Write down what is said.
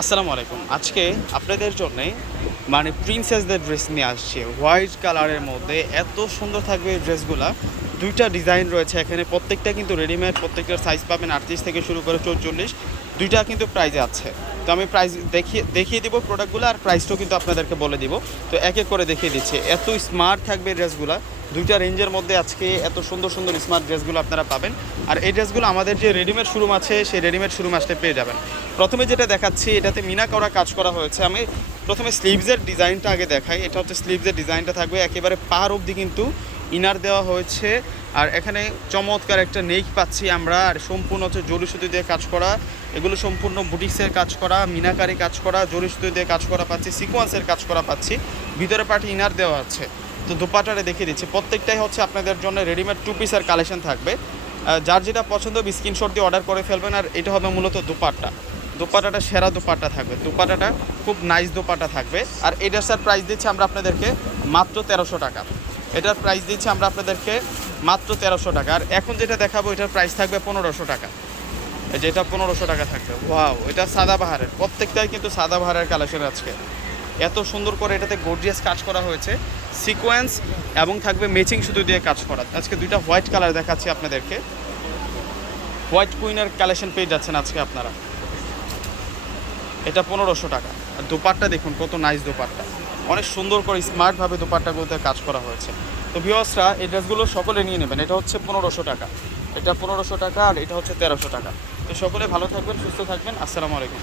আসসালামু আলাইকুম। আজকে আপনাদের জন্য মানে প্রিন্সেসদের ড্রেস নিয়ে আসছে। হোয়াইট কালারের মধ্যে এত সুন্দর থাকবে ড্রেসগুলা দুইটা ডিজাইন রয়েছে এখানে। প্রত্যেকটা কিন্তু রেডিমেড প্রত্যেকটার সাইজ পাবেন আটত্রিশ থেকে শুরু করে চৌচল্লিশ। দুইটা কিন্তু প্রাইজে আছে। তো আমি প্রাইস দেখিয়ে দেখিয়ে দিব প্রোডাক্টগুলো আর প্রাইসটাও কিন্তু আপনাদেরকে বলে দিব। তো এক এক করে দেখিয়ে দিচ্ছি। এত স্মার্ট থাকবে ড্রেসগুলো দুইটা রেঞ্জের মধ্যে আজকে এত সুন্দর সুন্দর স্মার্ট ড্রেসগুলো আপনারা পাবেন। আর এই ড্রেসগুলো আমাদের যে রেডিমেড শোরুম আছে, সেই রেডিমেড শোরুম আসলে পেয়ে যাবেন। প্রথমে যেটা দেখাচ্ছি, এটাতে মিনা করা কাজ করা হয়েছে। আমি প্রথমে স্লিভসের ডিজাইনটা আগে দেখাই। এটা হচ্ছে স্লিভসের ডিজাইনটা থাকবে। একেবারে পার অবধি কিন্তু ইনার দেওয়া হয়েছে। আর এখানে চমৎকার একটা নেক পাচ্ছি আমরা। আর সম্পূর্ণ হচ্ছে জরি সুতি দিয়ে কাজ করা। এগুলো সম্পূর্ণ বুটিক্সের কাজ করা, মিনাকারি কাজ করা জরি সুতি দিয়ে কাজ করা পাচ্ছি সিকোয়েন্সের কাজ করা পাচ্ছি। ভিতরে পাটি ইনার দেওয়া আছে। তো দুপাটারে দেখিয়ে দিচ্ছি। প্রত্যেকটাই হচ্ছে আপনাদের জন্য রেডিমেড টু পিসের কালেকশন থাকবে যার যেটা পছন্দ স্ক্রিনশট দিয়ে অর্ডার করে ফেলবেন, আর এটা হবে মূলত দুপাট্টা। দুপাটাটা সেরা দুপাট্টা থাকবে। দুপাটাটা খুব নাইস দুপাট্টা থাকবে। আর এটার স্যার প্রাইস দিচ্ছি আমরা আপনাদেরকে মাত্র তেরোশো টাকা। এটার প্রাইস দিচ্ছি আমরা আপনাদেরকে মাত্র তেরোশো টাকা। আর এখন যেটা দেখাবো, এটার প্রাইস থাকবে পনেরোশো টাকা। যেটা পনেরোশো টাকা থাকবে। ওয়াও এটা সাদা বাহারের। প্রত্যেকটাই কিন্তু সাদা বাহারের কালেকশন আজকে। এত সুন্দর করে এটাতে গর্জিয়াস কাজ করা হয়েছে। সিকোয়েন্স এবং থাকবে ম্যাচিং শুধু দিয়ে কাজ করা। আজকে দুইটা হোয়াইট কালার দেখাচ্ছি আপনাদেরকে। হোয়াইট কুইনের কালেকশন পেয়ে যাচ্ছেন আজকে আপনারা। এটা পনেরোশো টাকা। আর দোপাট্টা দেখুন, কত নাইস দোপাট্টা। অনেক সুন্দর করে স্মার্টভাবে দোপাট্টাগুলোতে কাজ করা হয়েছে। তো ভিওয়ার্সরা এই ড্রেসগুলো সকলে নিয়ে নেবেন। এটা হচ্ছে পনেরোশো টাকা। এটা পনেরোশো টাকা আর এটা হচ্ছে তেরোশো টাকা। তো সকলে ভালো থাকবেন, সুস্থ থাকবেন। আসসালামু আলাইকুম।